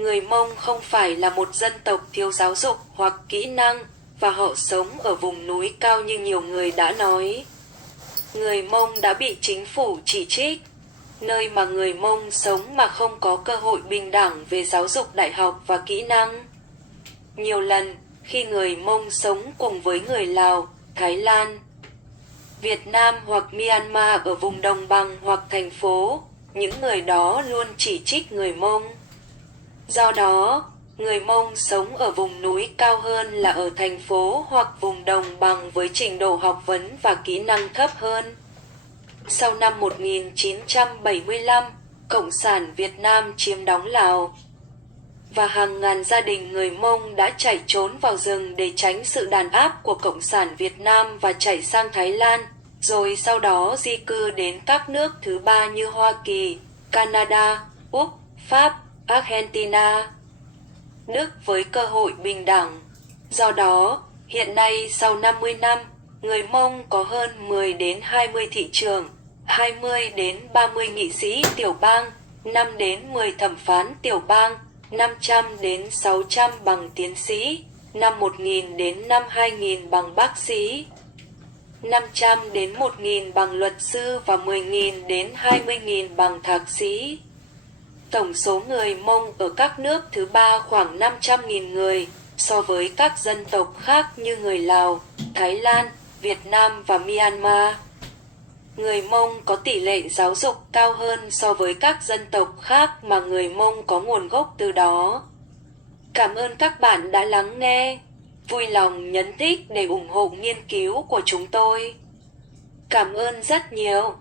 Người Mông không phải là một dân tộc thiếu giáo dục hoặc kỹ năng, và họ sống ở vùng núi cao như nhiều người đã nói. Người Mông đã bị chính phủ chỉ trích. Nơi mà người Mông sống mà không có cơ hội bình đẳng về giáo dục đại học và kỹ năng. Nhiều lần, khi người Mông sống cùng với người Lào, Thái Lan, Việt Nam hoặc Myanmar ở vùng đồng bằng hoặc thành phố, những người đó luôn chỉ trích người Mông. Do đó, người Mông sống ở vùng núi cao hơn là ở thành phố hoặc vùng đồng bằng với trình độ học vấn và kỹ năng thấp hơn. Sau năm 1975, Cộng sản Việt Nam chiếm đóng Lào, và hàng ngàn gia đình người Mông đã chạy trốn vào rừng để tránh sự đàn áp của Cộng sản Việt Nam và chạy sang Thái Lan, rồi sau đó di cư đến các nước thứ ba như Hoa Kỳ, Canada, Úc, Pháp, Argentina, Đức với cơ hội bình đẳng. Do đó, hiện nay sau 50 năm, người Mông có hơn 10 đến 20 thị trưởng, 20 đến 30 nghị sĩ tiểu bang, 5 đến 10 thẩm phán tiểu bang, 500 đến 600 bằng tiến sĩ, năm 1000 đến năm 2000 bằng bác sĩ, 500 đến 1000 bằng luật sư và 10.000 đến 20.000 bằng thạc sĩ. Tổng số người Mông ở các nước thứ ba khoảng 500.000 người, so với các dân tộc khác như người Lào, Thái Lan, Việt Nam và Myanmar. Người Mông có tỷ lệ giáo dục cao hơn so với các dân tộc khác mà người Mông có nguồn gốc từ đó. Cảm ơn các bạn đã lắng nghe. Vui lòng nhấn thích để ủng hộ nghiên cứu của chúng tôi. Cảm ơn rất nhiều.